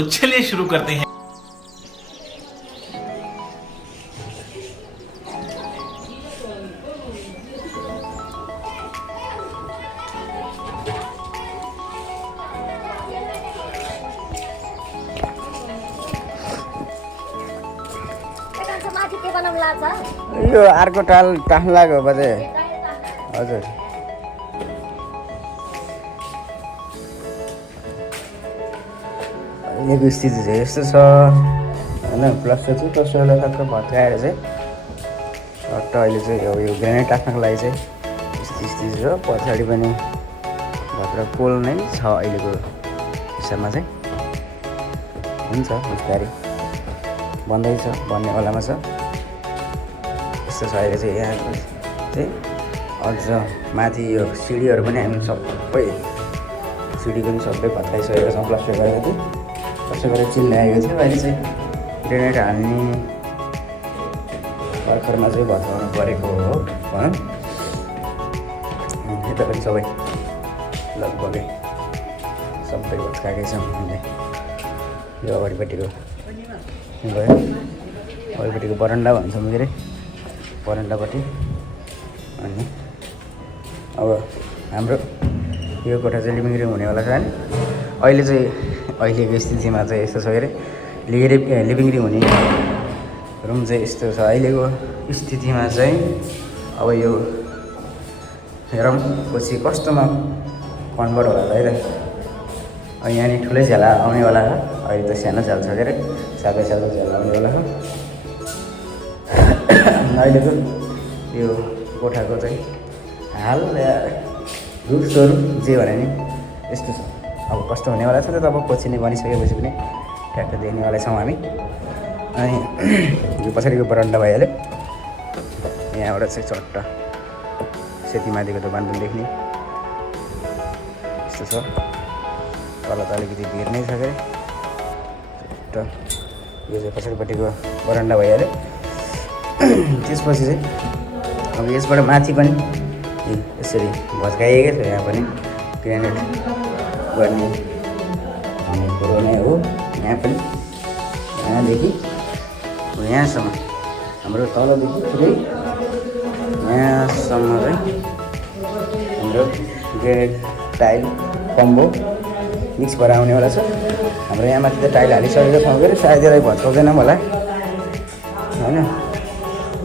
तो चलिए शुरू करते हैं। यो अर्को टाल लाग्यो बजे हजुर अहिलेको स्थिति चाहिँ यस्तो छ होइन। प्लस चाहिँ कसैलाई ठक्क भत्काएर चाहिँ सट्ट अहिले चाहिँ अब यो ग्रेनेड राख्नको लागि चाहिँ यस्तो स्थिति छ। पछाडि पनि भत्र पोल नै छ अहिलेको हिसाबमा चाहिँ। हुन्छ बिस्तारै बन्दैछ, बन्नेवालामा छ। यस्तो छ अहिले चाहिँ यहाँ चाहिँ अझ माथि यो सिडीहरू पनि हामी सबै सिडी पनि सबै भत्काइसकेको छौँ प्लास्टर गरेर चाहिँ। प्लास्टर गरेर चिल्लाएको थियो। अहिले चाहिँ ग्रेनेड हाल्ने भर्खरमा चाहिँ भत्काउनु परेको हो भनौँ। यता पनि सबै लगभगै सबै भत्काएकै छौँ हामीले। यो अगाडिपट्टिको भयो, अगाडिपट्टिको बरन्डा भन्छौँ के अरे, बरन्डापट्टि। अनि अब हाम्रो यो कोठा चाहिँ लिभिङ रुम हुनेवाला छ होइन। अहिले चाहिँ अहिलेको स्थितिमा चाहिँ यस्तो छ के अरे, लिभिङ रुम हुने रुम चाहिँ यस्तो छ अहिलेको स्थितिमा चाहिँ। अब यो हेरौँ पछि कस्तोमा कन्भर्ट होला है। यहाँनिर ठुलै झ्याला आउनेवाला छ, अहिले त सानो झ्याल छ के अरे, साकै साकै झ्याल आउनेवाला छ। अहिलेको यो कोठाको चाहिँ हाल रुखसोरुख जे भने नि यस्तो छ। अब कस्तो हुनेवाला छ त अब पछि नै बनिसकेपछि पनि ट्याक्क देख्नेवाला छौँ हामी। अनि यो पछाडिको बरन्डा भइहाल्यो। यहाँबाट चाहिँ चट्ट सेतीमाथिको दोकान पनि देख्ने यस्तो छ। तल त अलिकति भिड नै छ क्या। यो चाहिँ पछाडिपट्टिको बरन्डा भइहाल्यो। त्यसपछि चाहिँ अब यसबाट माथि पनि यसरी भत्काइएकै छ। यहाँ पनि ग्रेनेड गर्ने भन्ने कुरो नै हो। यहाँ पनि यहाँदेखि यहाँसम्म हाम्रो तलदेखि पुरै यहाँसम्म चाहिँ हाम्रो ग्रेनेड टाइल कम्बो मिक्स भएर आउनेवाला छ। हाम्रो यहाँ माथि त टाइल हालिसकेको छौँ कि सायद यसलाई भत्काउँदैनौँ होला होइन।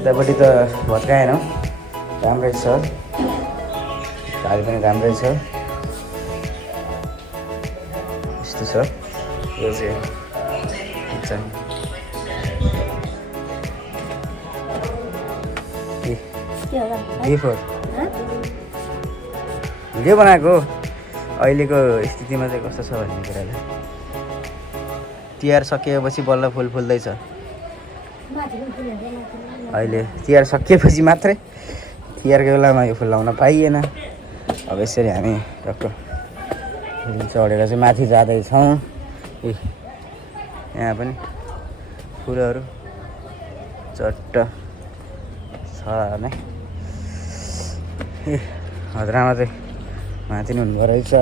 यतापट्टि त भत्काएनौँ, राम्रै छ, टाइल पनि राम्रै छ। यस्तो छ यो चाहिँ बिफोर भिडियो बनाएको अहिलेको स्थितिमा चाहिँ कस्तो छ भन्ने कुरालाई। तिहार सकिएपछि बल्ल फुल फुल्दैछ। अहिले तिहार सकिएपछि मात्रै, तिहारको बेलामा यो फुल लाउन पाइएन। अब यसरी हामी टक्क चढेर चाहिँ माथि जाँदैछौँ। यहाँ पनि फुलहरू चट्ट छ नै। हजरामा चाहिँ माथि नि हुनुभयो रहेछ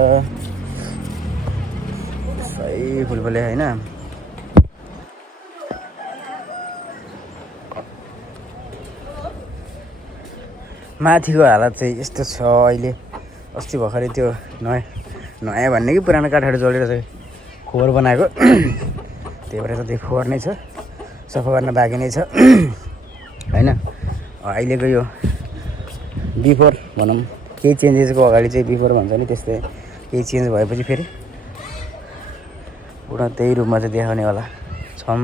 सही फुलफुले होइन। माथिको हालत चाहिँ यस्तो छ अहिले। अस्ति भर्खरै त्यो नयाँ भन्ने कि पुरानो काठहरू जोडेर चाहिँ खोर बनाएको, त्यही भएर त त्यो खोर नै छ, सफा गर्न बाँकी नै छ होइन। अहिलेको यो बिफोर भनौँ, केही चेन्जेसको अगाडि चाहिँ बिफोर भन्छ नि, त्यस्तै केही चेन्ज भएपछि फेरि पुरा त्यही रूपमा चाहिँ देखाउनेवाला छौँ।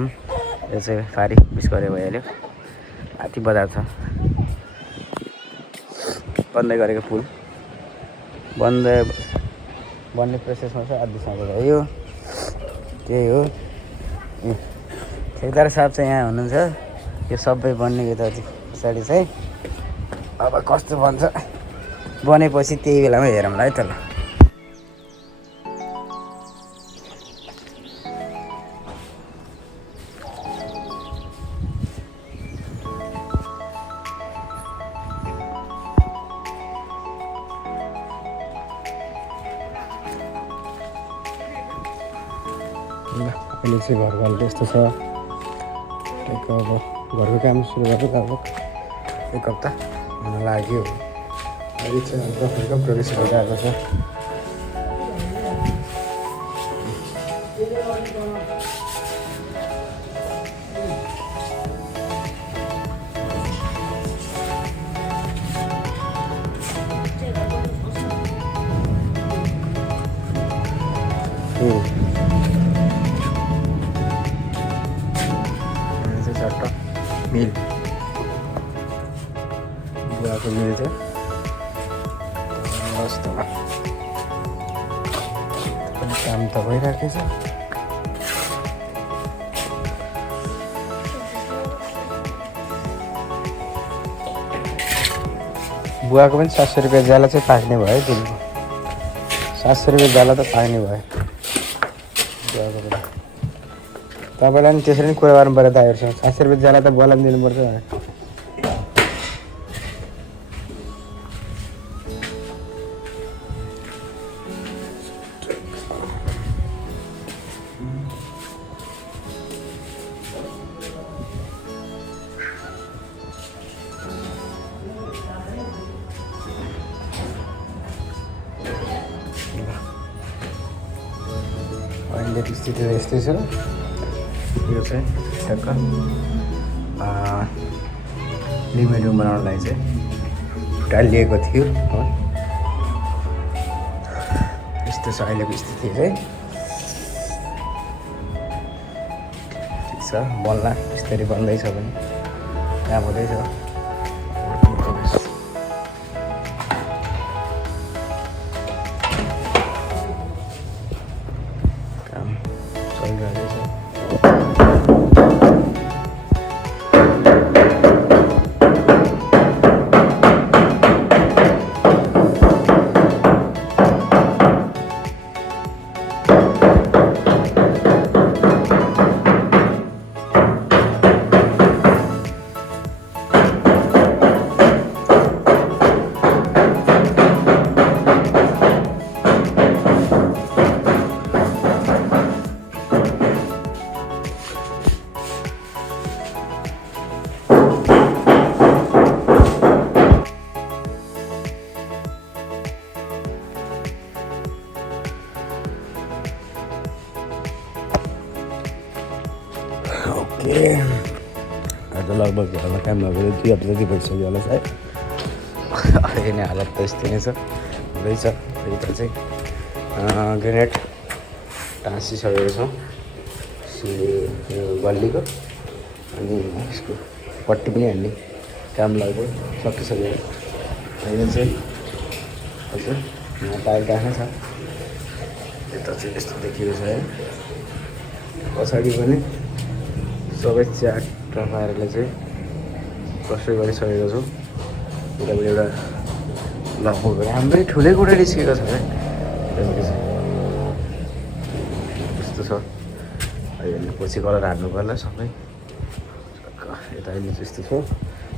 यो चाहिँ फारी बिस्करे भइहाल्यो। माथि बजार छ, बन्दै गरेको पुल बन्ने प्रोसेसमा छ। आधीसम्म भयो त्यही हो। ठेकदार साहब चाहिँ यहाँ हुनुहुन्छ। यो सबै बन्ने यता पछाडि चाहिँ अब कस्तो बन्छ बनेपछि त्यही बेलामा हेरौँला है त ल। अहिले चाहिँ घरको हालत यस्तो छ। एक अब घरको काम सुरु गरेको लगभग 1 हप्ता हुन लाग्यो। अहिले चाहिँ हल्का फुल्का प्रोग्रेस भइरहेको छ। मिल बुवाको मिल चाहिँ वास्तवमा काम त भइरहेको छ। बुवाको पनि 700 रुपियाँ ज्याला चाहिँ पाक्ने भयो दिनको। 700 रुपियाँ ज्याला त पाक्ने भयो बुवाको पनि। तपाईँलाई पनि त्यसरी नै कुरा गर्नु पऱ्यो दाइहरूसँग। 700 रुपियाँ ज्याला त बुवालाई पनि दिनुपर्छ। अहिलेको स्थिति त यस्तै छ। यो चाहिँ ठ्याक्क लिभिङ रुम बनाउनलाई चाहिँ टालिएको थियो हो। यस्तो छ अहिलेको स्थिति चाहिँ। ठिक छ बन्ला बिस्तारै बन्दैछ भने काम हुँदैछ। काम चलिरहेको छ। ओके आज लगभग घरमा काम नगरेको 2 हप्ता जति भइसक्यो होला सायद। अहिले नै हालत त यस्तै नै छ हुँदैछ। भित्र चाहिँ ग्रेनेड टाँसिसकेको छ गल्लीको। अनि यसको पट्टी पनि हान्ने काम लाग्यो सकिसक्यो। अहिले चाहिँ हजुर यहाँ टायर टाँस्नै छ। यता चाहिँ यस्तो देखिएको छ है। पछाडि पनि सबै च्याट पारेर चाहिँ कसरी गरिसकेको छु। उतापट्टि एउटा लगभग राम्रै ठुलै कोठा निस्केको छ है। यस्तो छ। अहिले पछि कलर हाल्नु पर्ला सबै। यता अहिले चाहिँ यस्तो छ।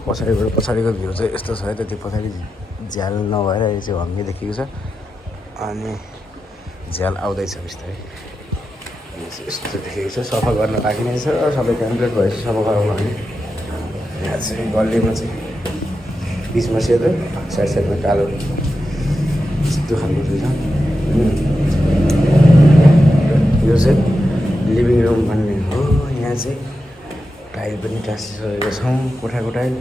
पछाडिको भ्यू चाहिँ यस्तो छ है। त्यति पछाडि झ्याल नभएर यो चाहिँ हङ्गे देखिएको छ। अनि झ्याल आउँदैछ बिस्तारै। यस्तो देखेको छ। सफा गर्न बाँकी नै छ। सबै कम्प्लिट भएपछि सफा गराउनु भने। यहाँ चाहिँ गल्लीमा चाहिँ बिचमा सेतो साइडमा कालो यस्तो खालको छ। यो चाहिँ लिभिङ रुम भन्ने हो। यहाँ चाहिँ टाइल पनि टाँसिसकेको छौँ। कोठाको टाइल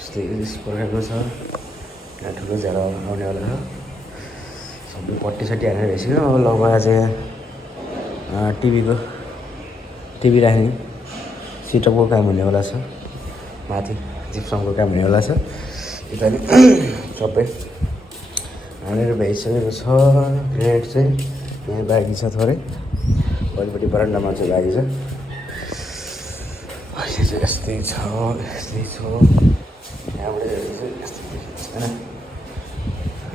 यस्तै यस प्रकारको छ। यहाँ ठुलो झ्याला आउनेवाला छ। सबै पट्टी हालेर भइसक्यो। अब लगभग चाहिँ टिभी राख्ने सिटअपको काम हुनेवाला छ। माथि जिप्समको काम हुनेवाला छ। यता नि सबै हालेर भइसकेको छ। ग्रेनेड चाहिँ यहाँ बाँकी छ थोरै। वरिपट्टि बरन्डामा चाहिँ बाँकी छ। अहिले चाहिँ यस्तै छ। यहाँबाट चाहिँ यस्तै होइन।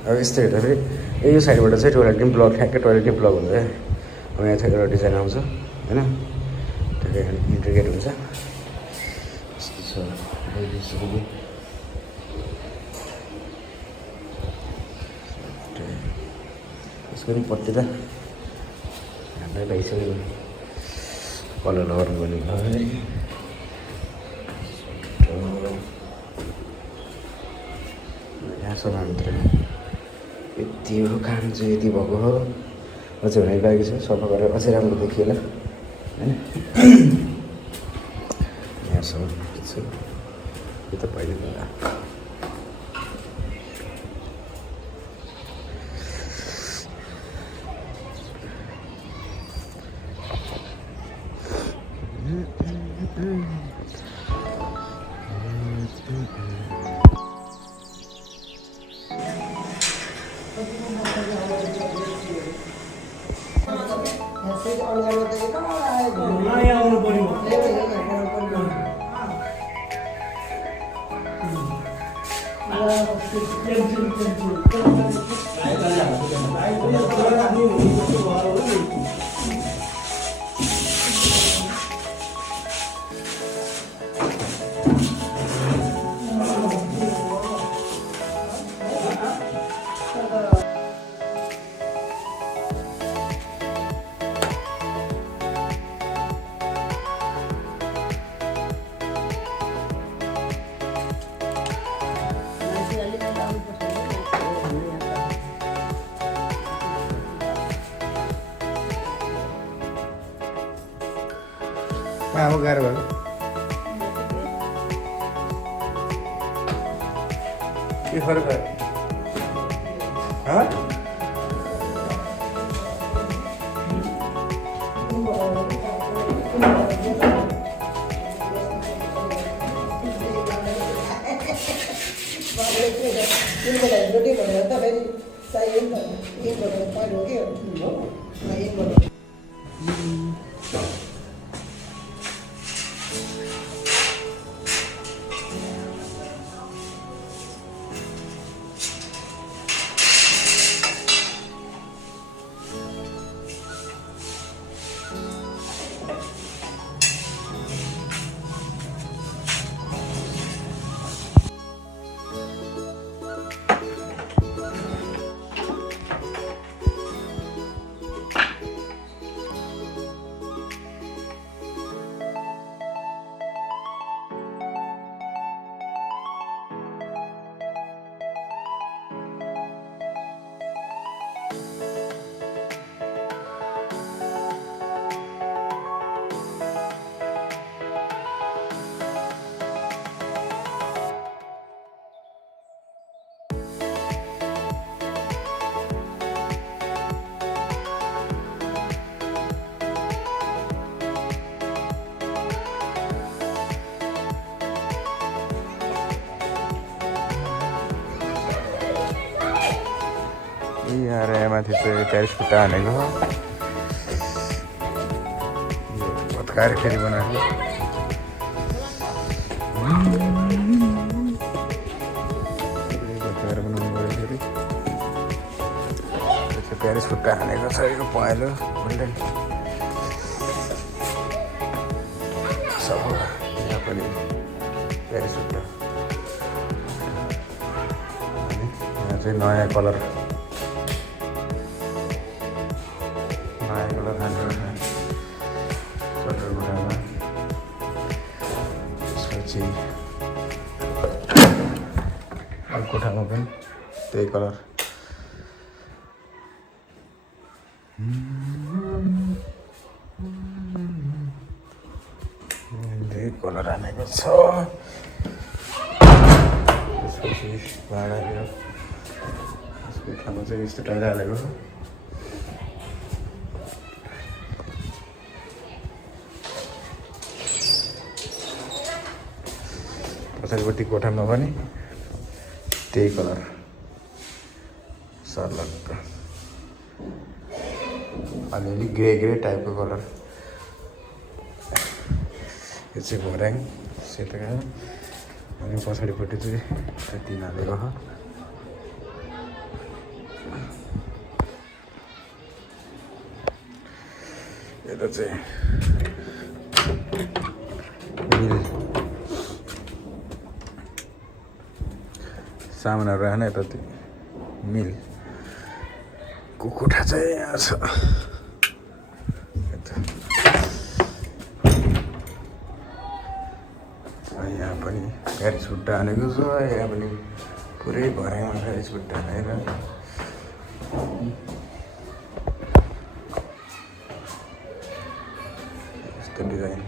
अब यस्तै हेर्दाखेरि यो साइडबाट चाहिँ टोइलेट पनि ब्लक ठ्याक्कै टोइलेट पनि ब्लक हुन्छ है। अब यहाँ चाहिँ एउटा डिजाइन आउँछ होइन। ठ्याक्कै इन्ट्रिगेट हुन्छ। यस्तो छ यसको पनि पट्टी त हाम्रै भइसक्यो। कलर गर्नुपर्ने भयो है। यहाँसम्म मात्र यति हो काम चाहिँ, यति भएको हो। अझै हुनै बाँकी छ, सफा गरेर अझै राम्रो देखिएला होइन। यहाँसम्म छ, यो त पहिले कुरा। कहाँ गाह्रो भयो के फरक है? यार माथि चाहिँ प्यारिस खुट्टा हानेको भत्काएर फेरि बनाएको भत्काएर बनाउनु पऱ्यो फेरि। त्यसको प्यारिस खुट्टा हानेको छ यो पहेँलो गोल्डन सब यहाँ पनि प्यारिस खुट्टा। यहाँ चाहिँ नयाँ कलर कोठामा पनि त्यही कलर त्यही कलर हानेको छ। त्यसपछि भाडा कोठामा चाहिँ यस्तो टाइगर हालेको पछाडिपट्टि कोठामा पनि त्यही कलर सर्लक्क अलिअलि ग्रे ग्रे टाइपको कलर। यो चाहिँ भर्याङ सेतो अनि पछाडिपट्टि चाहिँ त्यति हालेको हो। यता चाहिँ सामानहरू राख्न यता मिलको कोठा चाहिँ यहाँ छ। प्यारिस खुट्टा हानेको छ यहाँ पनि पुरै भर्याङमा प्यारिस खुट्टा हानेर यस्तो डिजाइन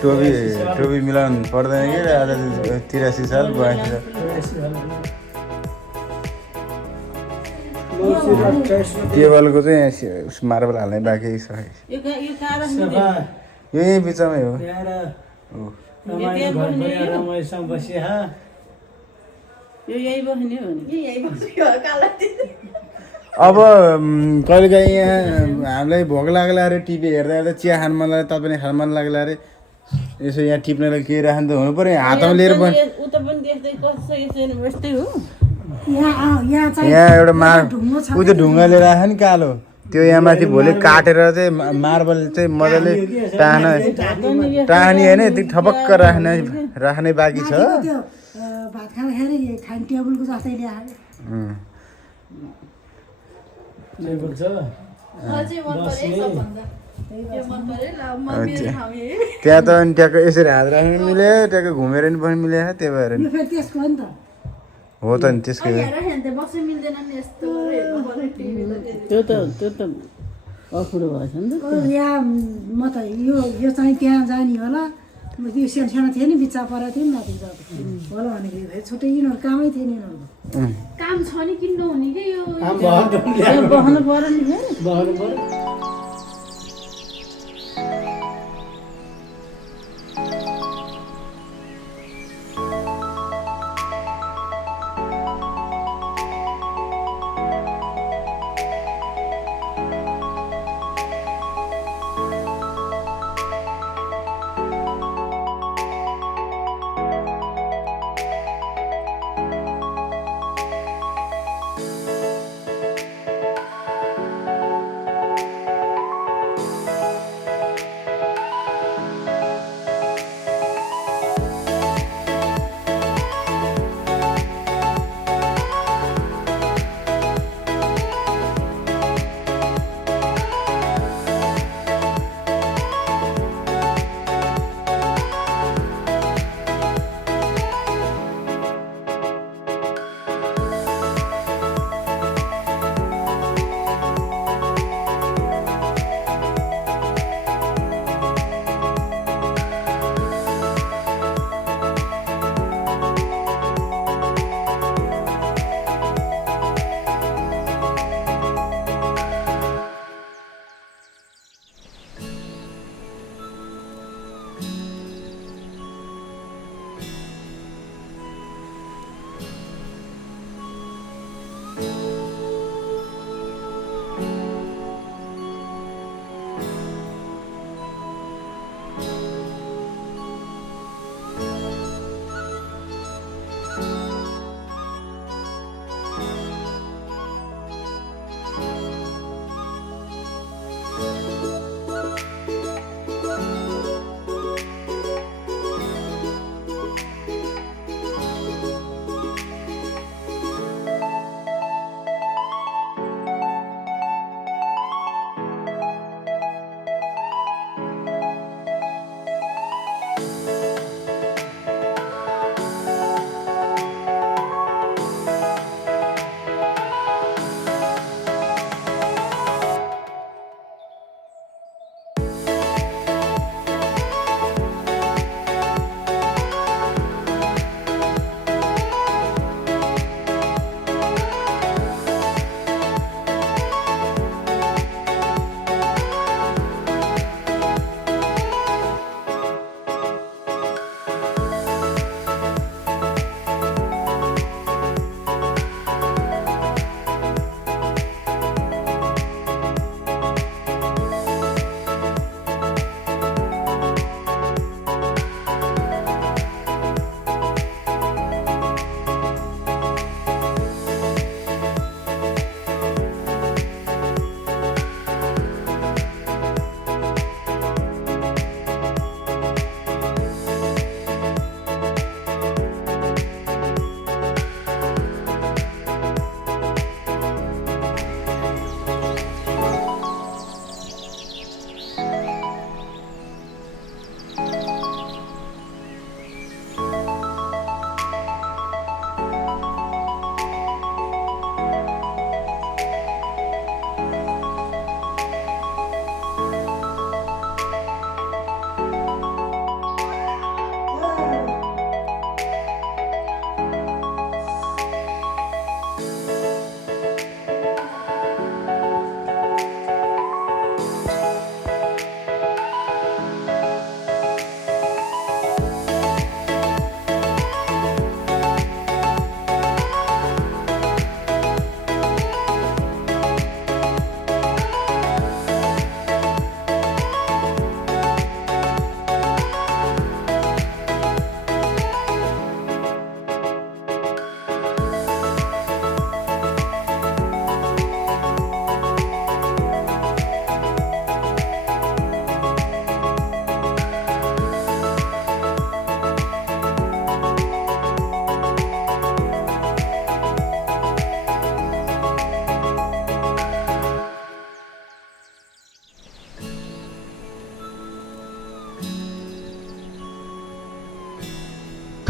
टोपी मिलाउनु पर्दैन कि 83 साल 82 टेबलको चाहिँ मार्बल हाल्ने बाँकी छ यही बिचमै हो अब कहिलेकाहीँ यहाँ हामीलाई भोक लाग्ला अरे टिभी हेर्दा हेर्दा चिया खानु मन लाग्यो तपाईँ खानु मन लाग्ला अरे यसो यहाँ टिप्नेलाई के राख्नु त हुनु पर्यो हातमा लिएर पनि यहाँ एउटा ऊ त्यो ढुङ्गाले राख नि कालो त्यो यहाँ माथि भोलि काटेर चाहिँ मार्बल चाहिँ मजाले टाहनी होइन यति ठपक्क राख्ने बाँकी छ त्यहाँ त अनि ट्याक्क यसरी हात राख्नु पनि मिल्यो ट्याक्क घुमेर पनि मिल्यो त्यही भएर नि त्यसको हो नि त हो त नि त्यसकै हो त्यो त अपुरो भएछ नि त यहाँ म त यो चाहिँ त्यहाँ जाने होला यो सानो सानो थियो नि बिचा परेको थियो नि नाति होला भनेको छुट्टै यिनीहरू कामै थियो नि यिनीहरूको काम छ नि किन्नु हुने कि यो बस्नु पर्यो नि फेरि बगाउनु पर्यो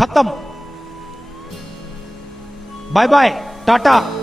खत्म। Bye bye, Tata.